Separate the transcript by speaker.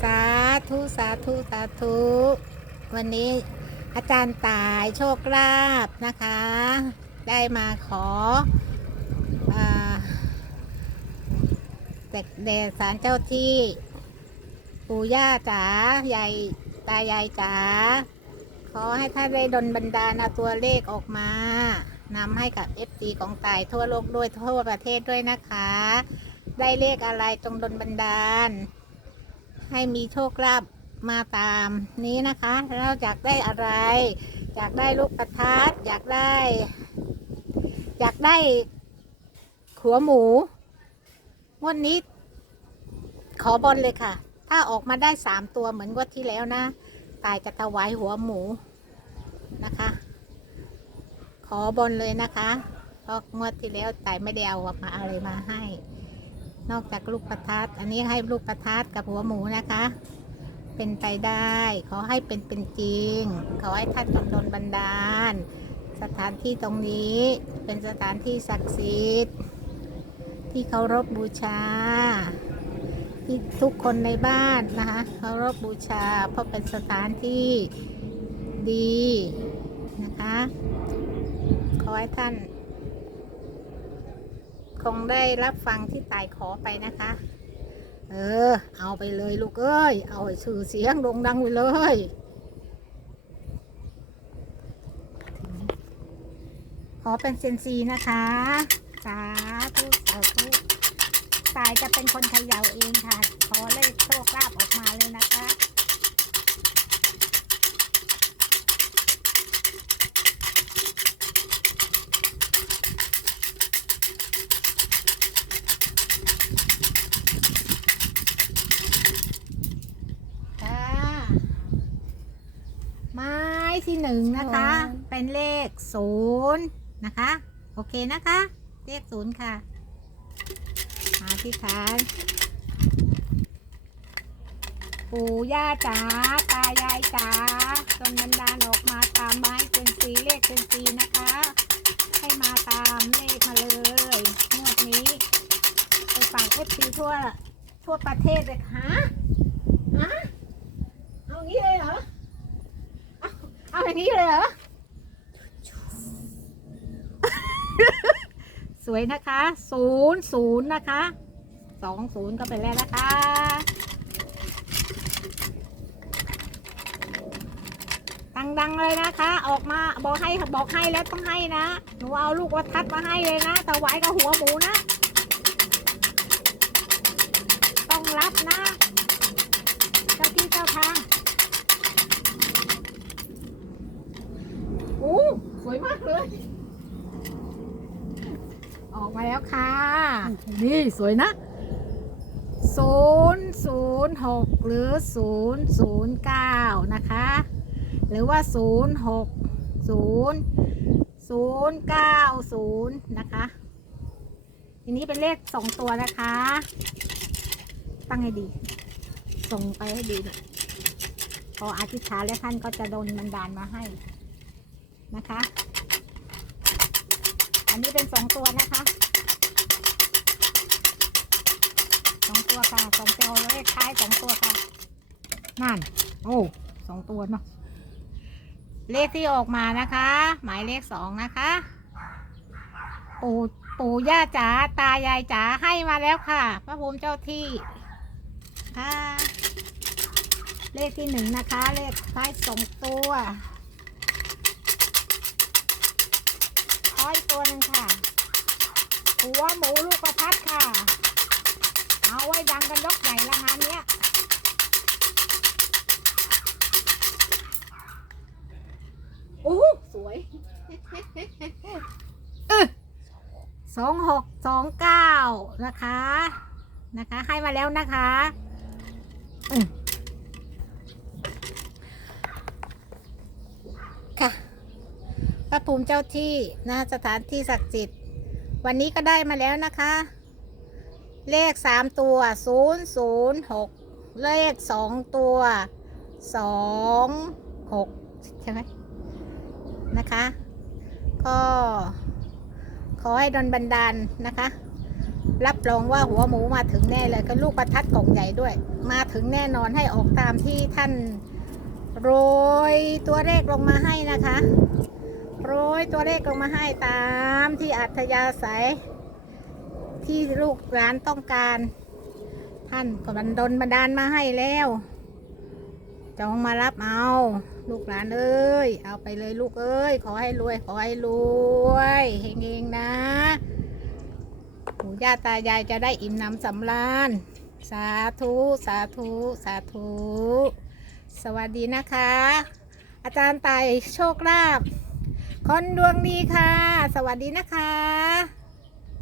Speaker 1: สาธุสาธุสาธุวันนี้อาจารย์ตายโชคลาภนะคะ ได้มาขออแต่แด่สารเจ้าที่ปู่ย่าจ๋ายายตายายจ๋าขอให้ท่านได้ดลบันดาลเอาตัวเลขออกมานำให้กับ f อฟซีของตายทั่วโลกด้วยทั่วประเทศด้วยนะคะ ได้เลขอะไรจงดลบันดาล ให้มีโชคลาภมาตามนี้นะคะเราอยากได้อะไร อยากได้ลูกประทัดอยากได้ อยากได้ขัวหมูงวันนี้ ขอบอลเลยค่ะ ถ้าออกมาได้สามตัวเหมือนงวดที่แล้วนะตายจะถวายหัวหมูนะคะ ขอบอลเลยนะคะเพราะงวดที่แล้วตายไม่ได้เอามาอะไรมาให้ นอกจากลูกประทัด อันนี้ให้ลูกประทัดกับหัวหมูนะคะ เป็นไปได้ ขอให้เป็นเป็นจริง ขอให้ท่านจงโดนบันดาล สถานที่ตรงนี้เป็นสถานที่ศักดิ์สิทธิ์ ที่เคารพบูชา ที่ทุกคนในบ้านนะคะเคารพบูชา เพราะเป็นสถานที่ดีนะคะ ขอให้ท่าน คงได้รับฟังที่ตายขอไปนะคะ เออ เอาไปเลยลูกเอ้ย เอาให้ชื่อเสียงโด่งดังไปเลยขอเป็นเซนซีนะคะ สาธุสาธุตายจะเป็นคนเขย่าเองค่ะ ขอเลขโชคลาภออกมาเลยนะคะ ค่ะ ไม้ ที่หนึ่งนะคะ
Speaker 2: ศูนย์
Speaker 1: เป็นเลขศูนย์นะคะ โอเคนะคะ เลขศูนย์ค่ะมาที่ฐานปู่ย่าจ๋าตายายจ๋าจนบันดาลออกมาตามไม้เป็นสีเลขเป็นสีนะคะ ให้มาตามเลขมาเลยงวดนี้ไปฝากเอฟซีทั่วทั่วประเทศเลยค่ะฮะเอางี้เลยเหรอ เอาอย่างนี้เลยเหรอ สวยนะคะศูนย์ศูนย์นะคะ สองศูนย์ก็ไปแล้วนะคะ ดังๆเลยนะคะ ออกมาบอกให้บอกให้แล้วต้องให้นะ หนูเอาลูกวัดทัดมาให้เลยนะถวายกับหัวหมูนะ ต้องรับนะ นี่สวยนะศูนย์ศูนย์หกหรือศูนย์ศูนย์เก้านะคะ หรือว่าศูนย์หกศูนย์ศูนย์เก้าศูนย์นะคะทีนี้เป็นเลขสองตัวนะคะ ตั้งให้ดี ส่งไปให้ดีหน่อยพออธิษฐานแล้วท่านก็จะโดนบันดาลมาให้นะคะ อันนี้เป็นสองตัวนะคะ องตัวค่ะสองตัวเลขท้ายสองตัวค่ะนั่น โอ้สองตัวเนาะเลขที่ออกมานะคะ หมายเลขสองนะคะ ปู่ปู่ย่าจ๋าตายายจ๋าให้มาแล้วค่ะพระภูมิเจ้าที่ค่ะเลขที่หนึ่งนะคะ เลขท้ายสองตัวขออีกตัวหนึ่งค่ะ หัวหมูลูกประทัดค่ะ เอาไว้ดังกันยกใหญ่ละงานเนี้ยโอ้สวยสองหกสองเก้านะคะ นะคะ ให้มาแล้วนะคะอืมค่ะพระภูมิเจ้าที่นะสถานที่ศักดิ์สิทธิ์วันนี้ก็ได้มาแล้วนะคะ เลขสามตัวศูนย์ศูนย์หกเลขสองตัวสองหกใช่ไหมนะคะ ก็ขอให้ดลบันดาลนะคะ รับรองว่าหัวหมูมาถึงแน่เลยก็ลูกประทัดกล่องใหญ่ด้วย มาถึงแน่นอนให้ออกตามที่ท่านโรยตัวเลขลงมาให้นะคะ โรยตัวเลขลงมาให้ตามที่อัธยาศัย ที่ลูกหลานต้องการ ท่านก็บันดลบันดาลมาให้แล้วจองมารับเอา ลูกหลานเอ้ย เอาไปเลยลูกเอ้ย ขอให้รวย ขอให้รวยเฮงๆนะปู่ย่าตายายจะได้อิ่มหนำสำราญ สาธุ สาธุ สาธุ สวัสดีนะคะ อาจารย์ไต่โชคลาภคนดวงดีค่ะ สวัสดีนะคะ